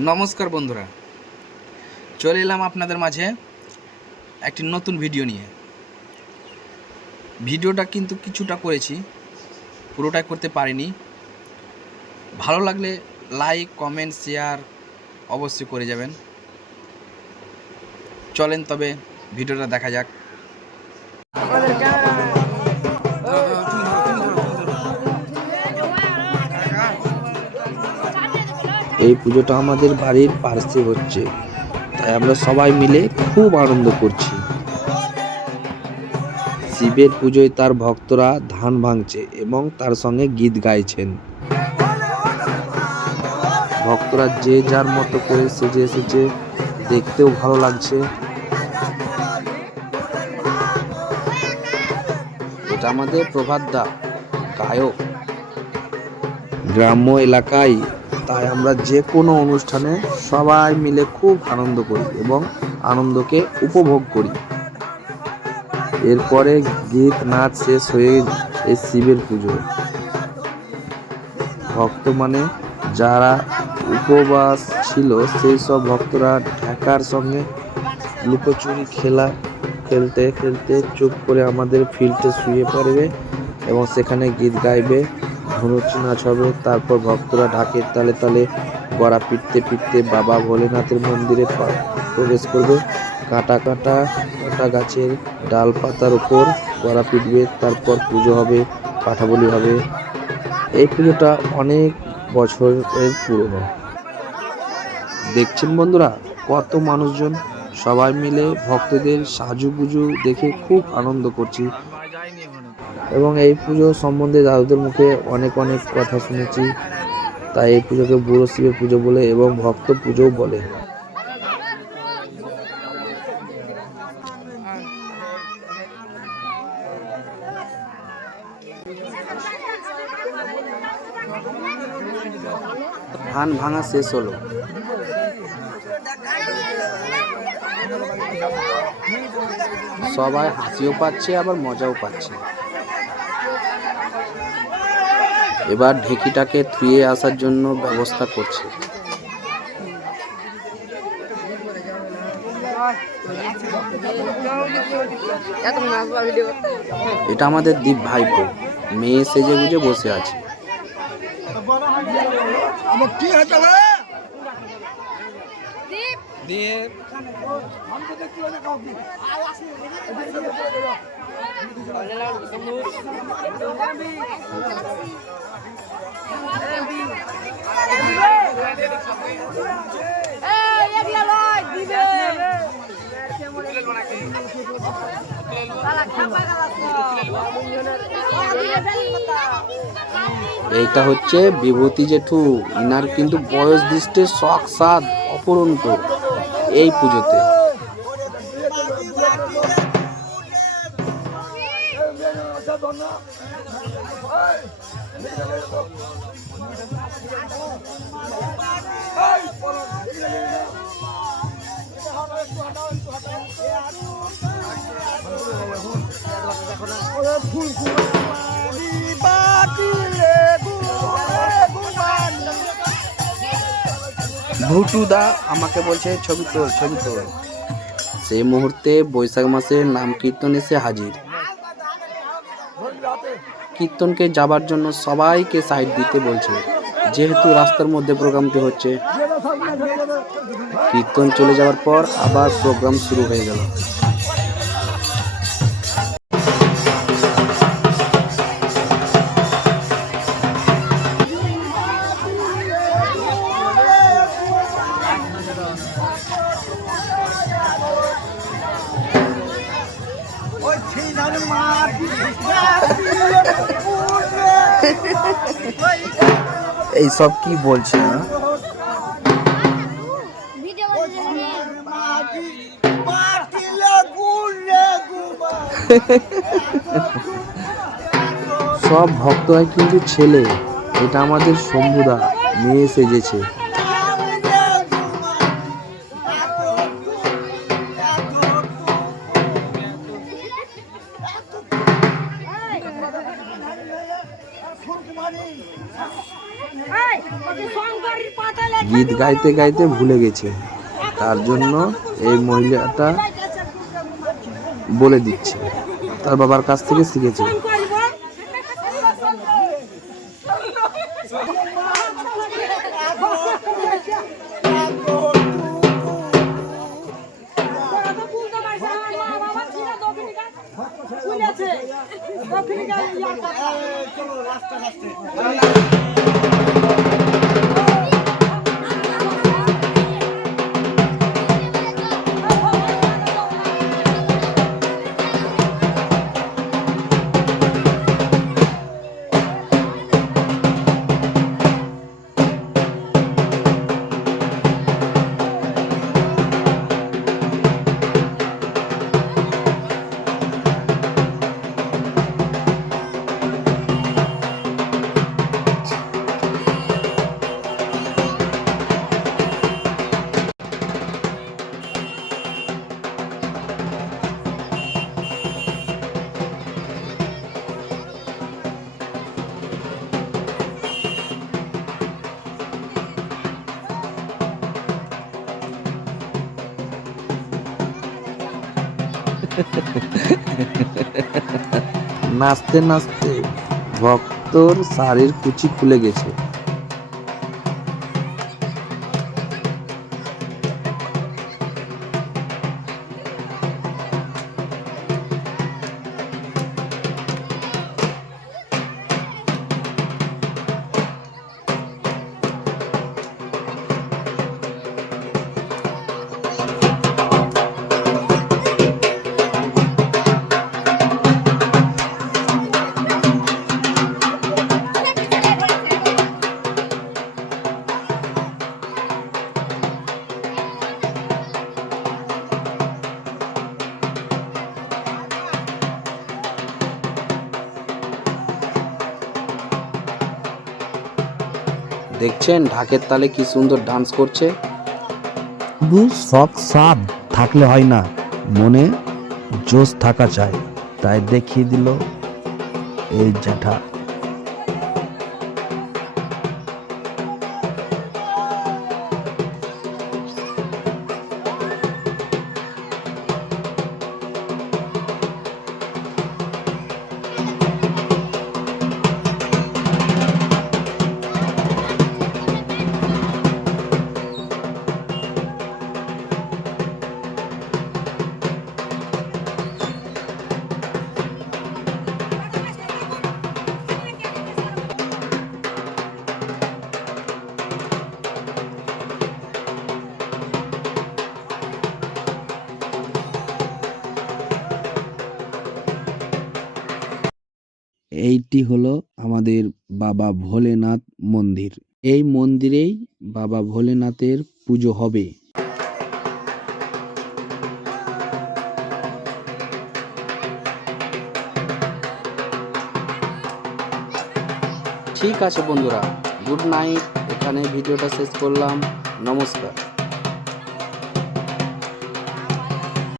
নমস্কার বন্ধুরা, চলে এলাম আপনাদের মাঝে একটি নতুন ভিডিও নিয়ে। ভিডিওটা কিন্তু কিছুটা করেছি, পুরোটাই করতে পারিনি। ভালো লাগলে লাইক, কমেন্ট, শেয়ার অবশ্যই করে যাবেন। চলেন তবে ভিডিওটা দেখা যাক। এই পুজোটা আমাদের বাড়ির পাশে হচ্ছে, তাই আমরা সবাই মিলে খুব আনন্দ করছি। শিবের পুজোয় তার ভক্তরা ধান ভাঙছে এবং তার সঙ্গে গীত গাইছেন। ভক্তরা যে যার মতো করে সেজে এসেছে, দেখতেও ভালো লাগছে। এটা আমাদের প্রভাত দা, গায়ক। গ্রাম্য এলাকায়, তাই আমরা যে কোনো অনুষ্ঠানে সবাই মিলে খুব আনন্দ করি এবং আনন্দকে উপভোগ করি। এরপরে গীত নাচ শেষ হয়ে এই শিবের পুজো। ভক্ত মানে যারা উপবাস ছিল সেই সব ভক্তরা ঢাকার সঙ্গে লুকোচুরি খেলতে খেলতে চুপ করে আমাদের ফিল্ডে শুয়ে পড়বে এবং সেখানে গীত গাইবে, ধনুচি নাচ হবে। তারপর ভক্তরা ঢাকের তালে তালে গড়া পিটতে পিটতে বাবা ভোলেনাথের মন্দিরে প্রবেশ করবে। কাটা গাছের ডাল পাতার উপর গড়া পিটবে। তারপর পুজো হবে, পাঠাবলি হবে। এই পুজোটা অনেক বছরের পুরনো। দেখছেন বন্ধুরা, কত মানুষজন সবাই মিলে ভক্তদের সাজুগুজু দেখে খুব আনন্দ করছি। এবং এই পুজো সম্বন্ধে দাদুদের মুখে অনেক অনেক কথা শুনেছি, তাই এই পুজোকে বুড়ো শিবের পুজো বলে এবং ভক্ত পুজোও বলে। ধান ভাঙা শেষ হলো। সবাই হাসিও পাচ্ছে আবার মজাও পাচ্ছে। এবার ঢেকিটাকে ধুয়ে আসার জন্য ব্যবস্থা করছে। এটা আমাদের দীপ ভাইপো, মেয়ে সেজে গুজে বসে আছে। এইটা হচ্ছে বিভূতি জেঠু, ইনার কিন্তু বয়স দৃষ্টে শখ সাদ অপরন্ত এই পুজোতে। ভুটুদা আমাকে বলছে ছবি তোল। সেই মুহূর্তে বৈশাখ মাসের নাম কীর্তন এসে হাজির। কীর্তনকে যাবার জন্য সবাইকে সাইড দিতে বলছে, যেহেতু রাস্তার মধ্যে প্রোগ্রামটি হচ্ছে। কীর্তন চলে যাওয়ার পর আবার প্রোগ্রাম শুরু হয়ে গেল। এই সব কি বলছে না? সব ভক্তরা কিন্তু ছেলে। এটা আমাদের শম্ভুদা, মেয়ে সেজেছে। গীত গাইতে গাইতে ভুলে গেছে, তার জন্য এই মহিলাটা বলে দিচ্ছে, তার বাবার কাছ থেকে শিখেছে। নাচতে নাচতে ভক্তর শাড়ির কুচি খুলে গেছে। দেখছেন ঢাকের তালে কি সুন্দর ডান্স করছে। শুধু শখ সাধ থাকলে হয় না, মনে জোশ থাকা চাই। তাই দেখিয়ে দিল এই জ্যাঠা। এইটি হলো আমাদের বাবা ভোলেনাথ মন্দির। এই মন্দিরেই বাবা ভোলেনাথের পুজো হবে। ঠিক আছে বন্ধুরা, গুড নাইট। এখানে ভিডিওটা শেষ করলাম। নমস্কার।